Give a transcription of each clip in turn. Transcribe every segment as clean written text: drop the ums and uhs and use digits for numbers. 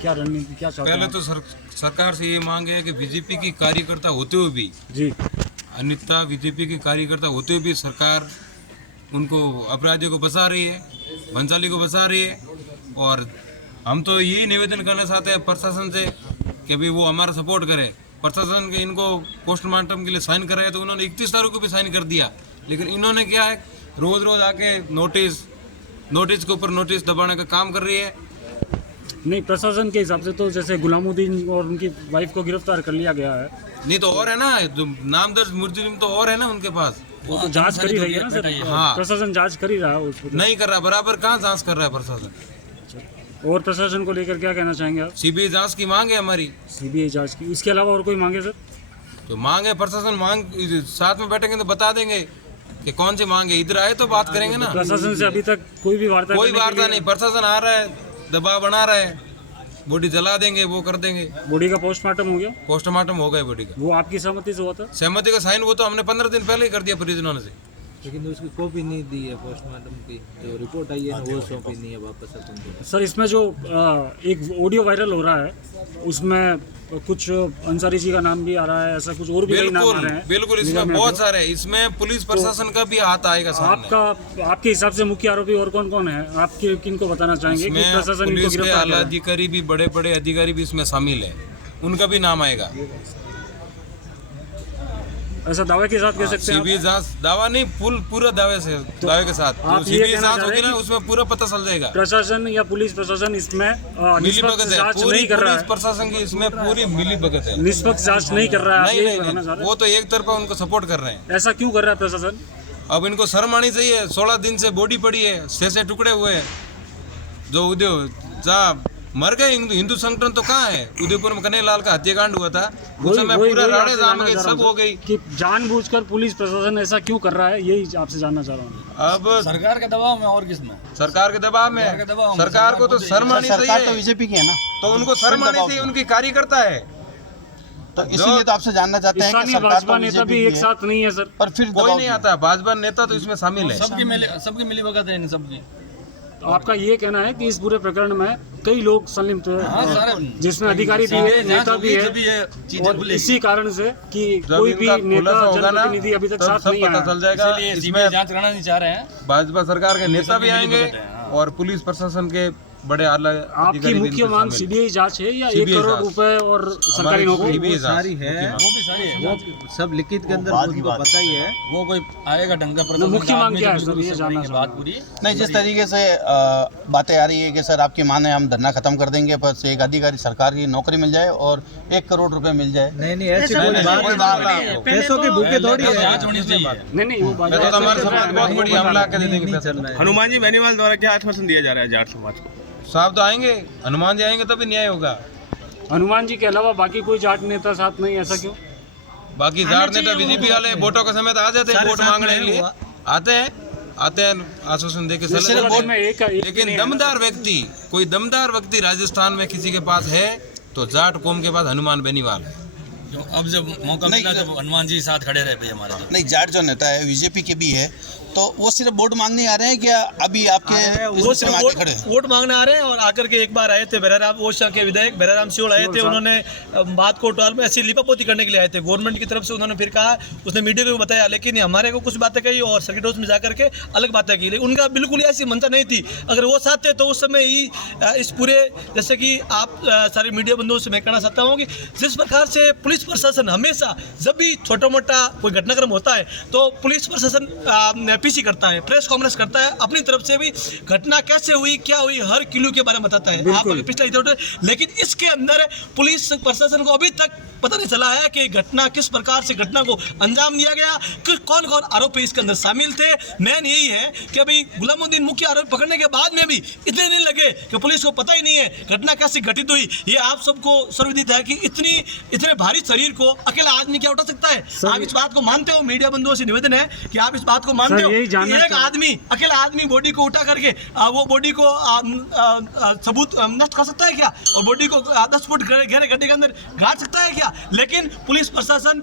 क्या रणनीति, क्या चाहते पहले हैं तो सरकार से ये मांग है कि बीजेपी की कार्यकर्ता होते हुए भी जी? अन्यथा बीजेपी की कार्यकर्ता होते हुए भी सरकार उनको अपराधियों को बचा रही है, भंसाली को बचा रही है। और हम तो यही निवेदन करना चाहते हैं प्रशासन से कि भाई वो हमारा सपोर्ट करे। प्रशासन के इनको पोस्टमार्टम के लिए साइन कराया तो उन्होंने 31 तारीख को भी साइन कर दिया, लेकिन इन्होंने क्या है रोज़ रोज़ आके नोटिस के ऊपर नोटिस दबाने का काम कर रही है। नहीं, प्रशासन के हिसाब से तो जैसे गुलामुद्दीन और उनकी वाइफ को गिरफ्तार कर लिया गया है, नहीं तो और है ना, जो नामदर्ज मुजरिम तो और है ना उनके पास। वो तो जांच कर ही रही है ना सर। हाँ। प्रशासन जांच कर ही रहा है उसको। नहीं कर रहा, बराबर कहाँ जांच कर रहा है प्रशासन। और प्रशासन को लेकर क्या कहना चाहेंगे आप? सीबीआई जांच की मांग है हमारी। सीबीआई जांच की, इसके अलावा और कोई मांगे सर? तो मांग है, प्रशासन मांग साथ में बैठेंगे तो बता देंगे कि कौन सी मांग है। इधर आए तो बात करेंगे ना। प्रशासन से अभी तक कोई भी वार्ता नहीं, प्रशासन आ रहा है, दबाव बना रहा है, बॉडी जला देंगे, वो कर देंगे। बॉडी का पोस्टमार्टम हो गया? पोस्टमार्टम हो गया बॉडी का। वो आपकी सहमति से हुआ था? सहमति का साइन वो तो हमने 15 दिन पहले ही कर दिया परिजनों से। लेकिन उसकी कॉपी नहीं दी है पोस्टमार्टम की, जो रिपोर्ट आई है ना वो सौंपी नहीं है वापस अपन को। सर, इसमें जो एक ऑडियो वायरल हो रहा है उसमें कुछ अंसारी जी का नाम भी आ रहा है, ऐसा कुछ और भी कई नाम आ रहे हैं। बिल्कुल, इसमें बहुत सारे, इसमें पुलिस प्रशासन का भी हाथ आएगा सामने। आपके हिसाब से मुख्य आरोपी और कौन कौन है? आप किनको बताना चाहेंगे कि प्रशासन इनको पुलिस के गिरफ्तार आला करे? अधिकारी भी, बड़े बड़े अधिकारी भी इसमें शामिल है, उनका भी नाम आएगा। ऐसा दावे के साथ कह सकते हैं? सीबीआई जांच, दावा नहीं, पूरा दावे के साथ आप ये सीबीआई कहना जांच चाह होगी रहे ना, हैं उसमें पूरा पता चल जाएगा। प्रशासन या पुलिस प्रशासन इसमें मिली निष्पक्ष भगत है, जांच पूरी नहीं कर रहा पुलिस है, प्रशासन की इसमें पूरी मिली भगत है। निष्पक्ष जांच नहीं कर रहा है, आप नहीं यही नहीं, बताना चाह नहीं, रहे वो तो एक तरफा उनको सपोर्ट कर रहे हैं। हैं? ऐसा क्यों कर रहा है प्रशासन? अब इनको शर्म आनी चाहिए। 16 दिन से बॉडी पड़ी है, 6 टुकड़े हुए हैं। जो जहाँ मर गए हिंदू संगठन तो कहाँ है? उदयपुर में कन्हैयालाल का हत्याकांड हुआ था, उस समय पूरा राड़े जाम गई, सब हो गई। कि जानबूझकर पुलिस प्रशासन ऐसा क्यों कर रहा है, यही आपसे जानना चाह रहा हूँ। अब सरकार के दबाव में और किसमें? सरकार के दबाव में, सरकार को तो शर्म आनी चाहिए। सरकार तो बीजेपी की है ना, तो उनको शर्म आनी चाहिए, उनकी कार्यकर्ता है। तो इसीलिए तो आपसे जानना चाहते हैं कि स्थानीय सरकार भाजपा तो नेता बीजेपी भी की एक है, साथ नहीं है सर। पर फिर कोई नहीं आता, भाजपा नेता तो इसमें शामिल है। सबकी मिली भगत है इन सबकी। तो आपका ये कहना है कि इस पूरे प्रकरण में कई लोग संलिप्त हैं, जिसमें अधिकारी भी है, नेता भी है, और इसी कारण से कि कोई भी नेता जनप्रतिनिधि अभी तक साथ नहीं पता आया। चल जाएगा। इसमें जांच कराना नहीं चाह रहे हैं। भाजपा सरकार के नेता भी आएंगे और पुलिस प्रशासन के बड़े आला आपकी अधिकारी भी मुख्य इनमें मांग शामिल हैं। सीबीआई जांच है या 1 CBI करोड़ जांच। रुपए और सरकारी हमारी नौकरी? CBI जांच। सारी है, वो भी सारी है, वो सब लिखित के अंदर उनको पता ही है। वो कोई आएगा ढंग का प्रदर्शन। मुख्य मांग क्या है सर, ये जानना चाह रहा हूं। पूरी नहीं, जिस तरीके से बातें आ रही है कि सर आपकी माने हम धरना खत्म कर देंगे, बस एक अधिकारी सरकार की नौकरी मिल जाए और 1 करोड़ रुपए मिल जाए। नहीं ऐसी कोई बात नहीं, पैसों की भूखे थोड़ी है। जांच होनी चाहिए। नहीं वो बात तो हमारे समाज बहुत बड़ी हमला कर देंगे पैसे। हनुमान जी बेनीवाल द्वारा क्या आश्वासन दिया जा रहा है जाट समाज को? साहब तो आएंगे, हनुमान जी आएंगे तभी न्याय होगा। हनुमान जी के अलावा बाकी कोई जाट नेता साथ नहीं, ऐसा क्यों? बाकी जाट नेता बीजेपी वाले वोटों के समय तो आ जाते हैं, वोट मांगने के लिए आते हैं आश्वासन देके चले जाते हैं। लेकिन कोई दमदार व्यक्ति राजस्थान में किसी के पास है तो जाट कौम के पास हनुमान बेनीवाल है। अब जब मौका मिला जब हनुमान जी साथ खड़े रहे भाई हमारे। नहीं, जाट जो नेता है बीजेपी के भी है, तो वो सिर्फ वोट मांगने आ रहे हैं क्या? अभी आपके वो सिर्फ वोट मांगने आ रहे हैं। और आकर के एक बार आए थे बेराराम ओशा के विधायक बेराराम सियोल आए थे, उन्होंने बात को टाल में ऐसी लिपापोती करने के लिए आए थे गवर्नमेंट की तरफ से। उन्होंने फिर कहा, उसने मीडिया को बताया, लेकिन हमारे को कुछ बातें कही और सर्किट हाउस में जाकर के अलग बातें की। लेकिन उनका बिल्कुल ऐसी मंशा नहीं थी। अगर वो साथ थे तो उस समय ही इस पूरे, जैसे कि आप सारे मीडिया बंधुओं से मैं कहना चाहता हूँ कि जिस प्रकार से पुलिस प्रशासन हमेशा जब भी छोटा मोटा कोई घटनाक्रम होता है तो पुलिस प्रशासन पीसी करता है, प्रेस कॉन्फ्रेंस करता है, अपनी तरफ से भी घटना कैसे हुई, क्या हुई, हर किलो के बारे में बताता है। आप अभी पिछला इधर, लेकिन इसके अंदर पुलिस प्रशासन को अभी तक पता नहीं चला है कि घटना किस प्रकार से घटना को अंजाम दिया गया, कि कौन कौन आरोपी इसके अंदर शामिल थे। मेन यही है कि अभी गुलामुद्दीन मुख्य आरोपी पकड़ने के बाद में भी इतने दिन लगे कि पुलिस को पता ही नहीं है घटना कैसे घटित हुई। ये आप सबको सर्वविदित है कि इतने भारी शरीर को अकेला आदमी क्या उठा सकता है। आप इस बात को मानते हो? मीडिया बंधुओं से निवेदन है कि आप इस बात को मानते हो? यही जानना एक आदमी अकेला आदमी बॉडी को उठा करके वो बॉडी को सबूत नष्ट कर सकता है क्या? और बॉडी को 10 फुट गहरे गड्ढे के अंदर गाड़ सकता है क्या? लेकिन पुलिस प्रशासन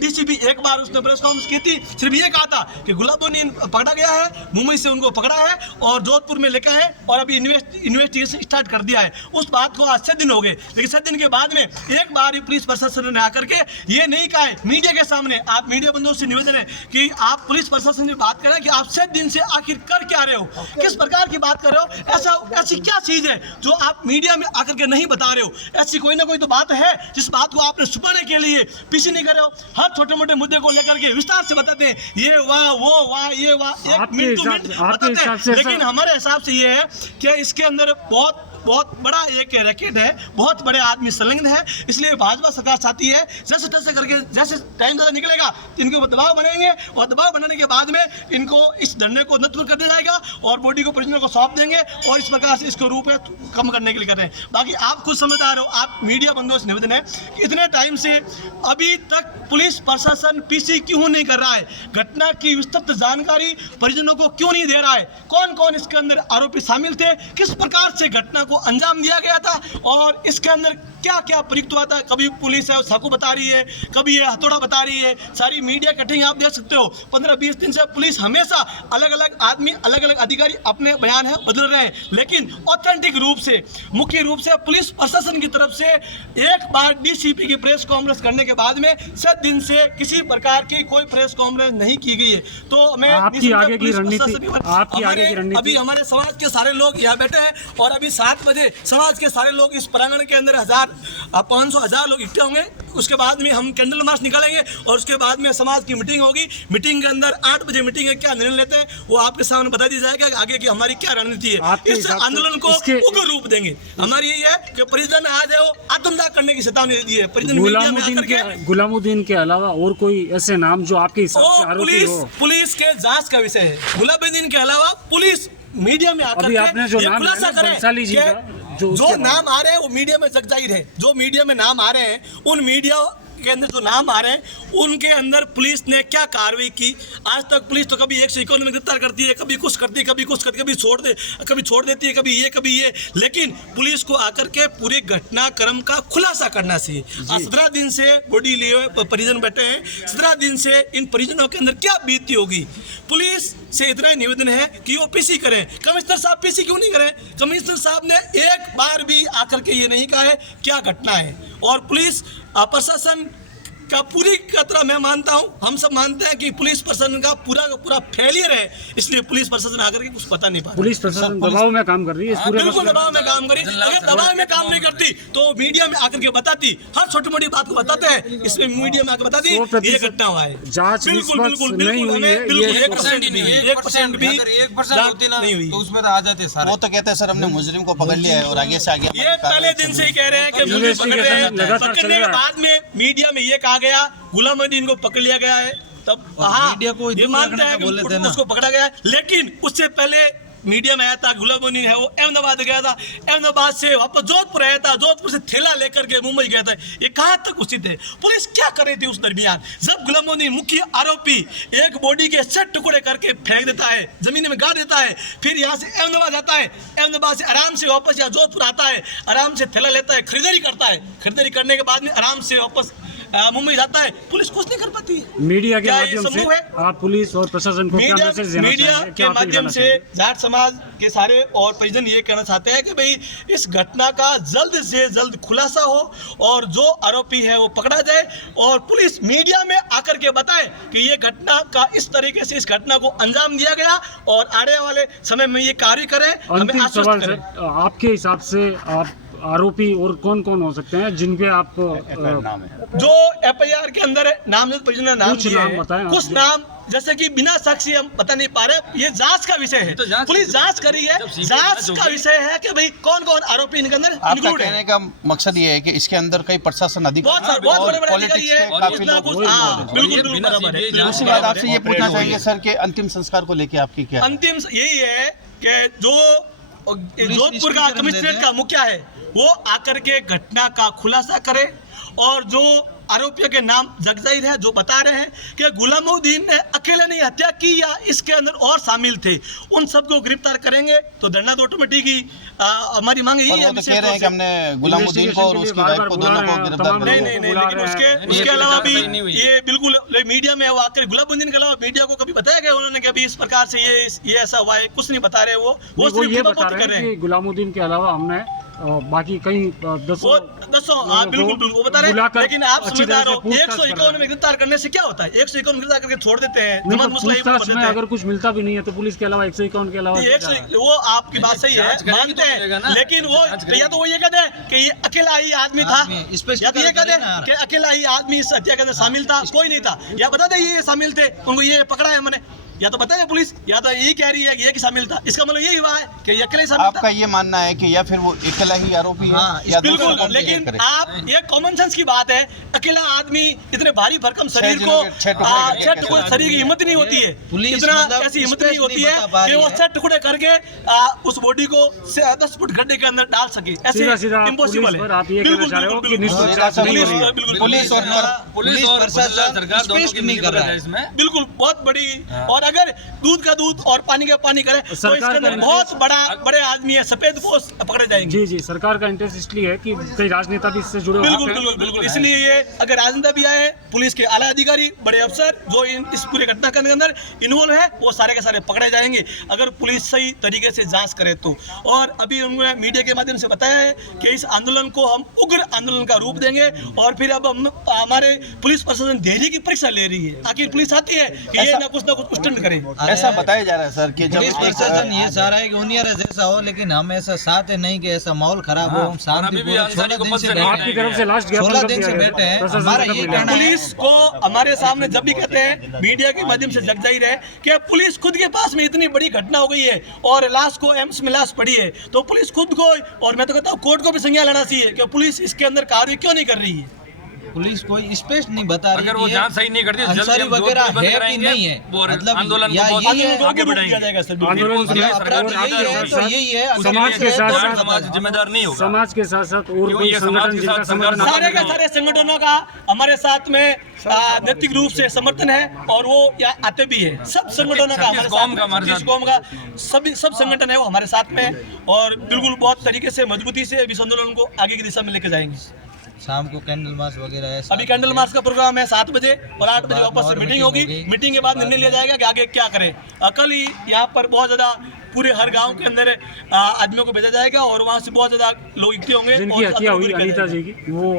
डीसीपी एक बार उसने प्रेस कॉन्फ्रेंस की थी, सिर्फ ये कहा था कि गुलाबोनीन पकड़ा गया है, मुंबई से उनको पकड़ा है और जोधपुर में लेकर है और अभी इन्वेस्टिगेशन स्टार्ट कर दिया है। उस बात को आज 7 दिन हो गए, लेकिन 7 दिन के बाद में एक बार पुलिस प्रशासन ने आकर के ये नहीं कहा है मीडिया के सामने। आप मीडिया बंधुओं से निवेदन है कि आप पुलिस प्रशासन से बात करें कि आप 7 दिन से आखिर कर क्या रहे हो, किस प्रकार की बात कर रहे हो, ऐसी क्या चीज है जो आप मीडिया में आकर के नहीं बता रहे हो? ऐसी कोई ना कोई तो बात है जिस बात को आपने छुपाने के लिए पीछे नहीं कर रहे हो। हर छोटे मोटे मुद्दे को लेकर के विस्तार से बताते हैं, ये वाह वो वाह ये वाह, एक मिनट टू मिनट बताते हैं। लेकिन हमारे हिसाब से ये है कि इसके अंदर बहुत बड़ा एक रैकेट है, बहुत बड़े आदमी संलग्न है। इसलिए भाजपा सरकार चाहती है जैसे तैसे करके, जैसे टाइम ज़्यादा निकलेगा इनको दबाव बनाएंगे और दबाव बनाने के बाद में इनको इस धरने को नष्ट कर दिया जाएगा और बॉडी को परिजनों को सौंप देंगे और इस प्रकार से इसको रूप है कम करने के लिए कर रहे हैं। बाकी आप खुद समझदार हो, आप मीडिया बंधुओं से निवेदन है कि इतने टाइम से अभी तक पुलिस प्रशासन पीसी क्यों नहीं कर रहा है? घटना की विस्तृत जानकारी परिजनों को क्यों नहीं दे रहा है? कौन कौन इसके अंदर आरोपी शामिल थे, किस प्रकार से घटना को अंजाम दिया गया था और इसके अंदर क्या क्या प्रयुक्त हुआ था? कभी पुलिस है चाकू बता रही है, कभी ये हथौड़ा बता रही है, सारी मीडिया कटिंग आप देख सकते हो। 15-20 दिन से पुलिस हमेशा अलग अलग आदमी, अलग अलग अधिकारी अपने बयान है बदल रहे हैं, लेकिन ऑथेंटिक रूप से, मुख्य रूप से पुलिस प्रशासन की तरफ से एक बार डीसीपी की प्रेस कॉन्फ्रेंस करने के बाद में 7 दिन से किसी प्रकार की कोई प्रेस कॉन्फ्रेंस नहीं की गई है। तो मैं आपकी आगे की रणनीति अभी हमारे समाज के सारे लोग यहाँ बैठे हैं और अभी 7 बजे समाज के सारे लोग इस प्रांगण के अंदर 500-1000 लोग इकट्ठे होंगे। उसके बाद में हम कैंडल मार्च निकालेंगे और उसके बाद में समाज की मीटिंग होगी। मीटिंग के अंदर 8 बजे मीटिंग है, क्या निर्णय लेते हैं वो आपके सामने बता दी जाएगा, आगे की हमारी क्या रणनीति है। इस आंदोलन को उग्र रूप देंगे। हमारी यही है कि परिजन आ जाओ, आत्मदाह करने की चेतावनी दी है। परिजन गुलामुद्दीन के अलावा और कोई ऐसे नाम जो आपके हिसाब से आरोपी हो? पुलिस के जांच का विषय है। गुलामुद्दीन के अलावा पुलिस मीडिया में आकर आपने जो नाम बंसाली जी का जो नाम आ रहे हैं वो मीडिया में जग जाहिर है। जो मीडिया में नाम आ रहे हैं उन मीडिया के अंदर जो नाम आ रहे हैं उनके अंदर पुलिस ने क्या कार्रवाई की? आज तक पुलिस तो कभी 151 में गिरफ्तार करती है, कभी कुछ करती है, कभी कुछ करती है, कभी छोड़ देती है, कभी ये। लेकिन पुलिस को आकर के पूरे घटनाक्रम का खुलासा करना चाहिए। 17 दिन से बॉडी लिए परिजन बैठे हैं, 17 दिन से इन परिजनों के अंदर क्या बीती होगी? पुलिस से इतना ही निवेदन है कि वो पीसी करें। कमिश्नर साहब पीसी क्यों नहीं करें? कमिश्नर साहब ने एक बार भी आकर के ये नहीं कहा है क्या घटना है। और पुलिस प्रशासन का पूरी तरह मैं मानता हूं, हम सब मानते हैं कि पुलिस प्रशासन का पूरा फेलियर है। इसलिए पुलिस प्रशासन आकर के कुछ पता नहीं पा रहा। पुलिस प्रशासन दबाव में काम कर रही है, बिल्कुल दबाव में काम करी। अगर दबाव में काम नहीं करती तो मीडिया में आकर के बताती, हर छोटी मोटी बात को बताते हैं, इसमें मीडिया में आकर बताती ये घटना हुआ है। जांच बिल्कुल नहीं हुई है, 1% भी 1% भी नहीं हुई तो उसमें तो आ जाते सारे। वो तो कहते हैं सर हमने मुजरिम को पकड़ लिया है और आगे से आगे ये पहले दिन से ही कह रहे हैं कि मुझे पकड़ रहे हैं। पकड़ने के बाद में मीडिया में ये कहा गया गुलामुद्दीन को पकड़ लिया गया है, तब मीडिया को ये मानते हैं कि उसको पकड़ा गया है। लेकिन उससे पहले मीडिया में आया था गुलामुद्दीन है वो अहमदाबाद गया था, अहमदाबाद से वापस जोधपुर आया था, जोधपुर से थैला लेकर के मुंबई गया था। ये कहाँ तक उचित है? पुलिस क्या कर रही थी उस दरमियान जब गुलामुद्दीन मुख्य आरोपी एक बॉडी के 6 टुकड़े करके फेंक देता है, जमीन में गाड़ देता है, फिर यहाँ से अहमदाबाद जाता है, अहमदाबाद से आराम से वापस यहाँ जोधपुर आता है, आराम से थैला लेता है, खरीदारी करता है, खरीदारी करने के बाद में आराम से वापस मुंबई जाता है। पुलिस कुछ नहीं कर पाती। मीडिया के माध्यम से आप पुलिस और प्रशासन को क्या मैसेज देना मीडिया चाहिए? के माध्यम से जाट समाज के सारे और परिजन ये कहना चाहते हैं कि भाई इस घटना का जल्द से जल्द खुलासा हो और जो आरोपी है वो पकड़ा जाए और पुलिस मीडिया में आकर के बताए कि ये घटना का इस तरीके से इस घटना को अंजाम दिया गया और आने वाले समय में ये कार्य करें। अंतिम सवाल सर, आपके हिसाब से आप आरोपी और कौन कौन हो सकते हैं जिनके आप जो FIR के अंदर नामजद परिजनों ने नाम दिए हैं, कुछ नाम जैसे कि बिना साक्षी हम बता नहीं पा रहे। ये जांच का विषय है, पुलिस जांच करी है, जांच का विषय है कि भाई कौन कौन आरोपी इनके अंदर इंक्लूड है। कहने का मकसद ये है कि इसके अंदर कई प्रशासन अधिकारी बहुत बड़े अधिकारी है, बिल्कुल बराबर है। दूसरी बात आपसे ये पूछना चाहेंगे सर के अंतिम संस्कार को लेके आपकी क्या? अंतिम यही है कि जो जोधपुर का कमिश्नरेट का मुखिया है वो आकर के घटना का खुलासा करे और जो आरोपियों के नाम जगजाहिर है, जो बता रहे हैं कि गुलामुद्दीन ने अकेले नहीं हत्या की या इसके अंदर और शामिल थे, उन सबको गिरफ्तार करेंगे। तो धरना तो ऑटोमेटिक ही हमारी मांग यही है। वो तो कह रहे हैं कि हमने गुलामुद्दीन को और उसकी वाइफ को दोनों को गिरफ्तार नहीं, लेकिन उसके अलावा भी ये बिल्कुल मीडिया में आकर गुलामुद्दीन के अलावा मीडिया को कभी बताया गया उन्होंने कि अभी इस प्रकार से ये ऐसा हुआ है? कुछ नहीं बता रहे वो सिर्फ ये बता रहे हैं कि गुलामुद्दीन के अलावा हमने बाकी कई दसों बिल्कुल वो बता रहे हैं। लेकिन आप समझदार हो, 151 में गिरफ्तार करने से क्या होता है? 151 में गिरफ्तार करके छोड़ देते हैं। पूछताछ में अगर कुछ मिलता भी नहीं है तो पुलिस के अलावा 151 के अलावा वो आपकी बात सही है, मानते हैं, लेकिन वो या तो वो ये कहते हैं कि ये अकेला ही आदमी था, या तो ये कहते हैं कि अकेला ही आदमी इस हत्या के अंदर शामिल था, कोई नहीं था, या बता दे ये शामिल थे, उनको ये पकड़ा है मैंने, या तो बताया पुलिस, या तो यही कह रही है कि ये शामिल था। इसका मतलब यही हुआ है कि ये अकेले शामिल था। आपका ये मानना है कि या फिर वो अकेला ही आरोपी है या बिल्कुल, लेकिन आप ये कॉमन सेंस की बात है, अकेला आदमी इतने भारी भरकम शरीर को 6 टुकड़े शरीर की हिम्मत नहीं होती है, इतना ऐसी हिम्मत नहीं होती है कि वो 6 टुकड़े करके उस बॉडी को 10 फुट गड्ढे के अंदर डाल सके, ऐसे इम्पॉसिबल है। पुलिस और सरकार दोनों की नहीं कर रहा है इसमें, बिल्कुल बहुत बड़ी। और अगर दूध का दूध और पानी का पानी करे तो इसके अंदर बहुत बड़े आदमी है, सफेद पोस्ट पकड़े जाएंगे। जी, सरकार का इंटरेस्ट इसलिए है कि कई राजनेता भी इससे जुड़े हुए हैं। बिल्कुल, इसलिए ये अगर राजनेता भी आए, पुलिस के आला अधिकारी, बड़े अफसर जो इस पूरे घटनाक्रम के अंदर इन्वॉल्व है, वो सारे के सारे पकड़े जाएंगे अगर पुलिस सही तरीके से जांच करे तो। और अभी उन्होंने मीडिया के माध्यम से बताया है कि इस आंदोलन को हम उग्र आंदोलन का रूप देंगे, और फिर अब हमारे पुलिस प्रशासन धैर्य की परीक्षा ले रही है। आखिर पुलिस आती है कि ये ना कुछ स्टंट करे। ऐसा बताया जा रहा है सर कि जब पुलिस प्रशासन ये चाह रहा है कि उनियर जैसा हो, लेकिन हम ऐसा चाहते नहीं कि ऐसा माहौल खराब हो। हम शांतिपूर्वक 16 दिन से बैठे हैं। हमारा ये कहना है, पुलिस को हमारे सामने जब भी कहते हैं मीडिया के माध्यम से जगजाहिर है कि पुलिस खुद के पास में इतनी बड़ी घटना हो गई है और लाश को एम्स में लाश पड़ी है, तो पुलिस खुद को, और मैं तो कहता हूँ कोर्ट को भी संज्ञान लेना चाहिए कि पुलिस इसके अंदर कार्रवाई क्यों नहीं कर रही है। पुलिस कोई स्पष्ट नहीं बता रही, अगर वो जांच सही नहीं करती अंसारी वगैरह है कि नहीं है, मतलब आंदोलन या को यही है आगे बढ़ाएंगे। तो यही है समाज के साथ समाज जिम्मेदार नहीं होगा, समाज के साथ साथ और कोई संगठन जिनका समर्थन सारे के सारे संगठनों का हमारे साथ में नैतिक रूप से समर्थन है, और वो यहाँ आते भी है। सब संगठनों का हमारे साथ, कौम का सब संगठन है वो हमारे साथ में, और बिल्कुल बहुत तरीके से मजबूती से इस आंदोलन को आगे की दिशा में लेके जाएंगे। शाम को कैंडल मार्च वगैरह है, अभी कैंडल मार्च का प्रोग्राम है 7 बजे, और 8 बजे वापस से मीटिंग होगी। मीटिंग के बाद निर्णय लिया जाएगा कि आगे क्या करें। कल ही यहाँ पर बहुत ज़्यादा पूरे हर गांव के अंदर आदमियों को भेजा जाएगा, और वहाँ से बहुत ज़्यादा लोग इकट्ठे होंगे। जिनकी हत्या हुई अनीता जी की, वो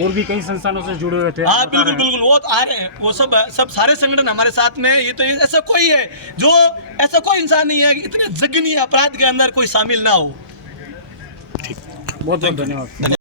और भी कई संस्थानों से जुड़े हुए थे। हाँ बिल्कुल वो आ रहे हैं, वो सब सारे संगठन हमारे साथ में। ये तो ऐसा कोई है जो, ऐसा कोई इंसान नहीं है कि इतने जघन्य अपराध के अंदर कोई शामिल ना हो। बहुत धन्यवाद।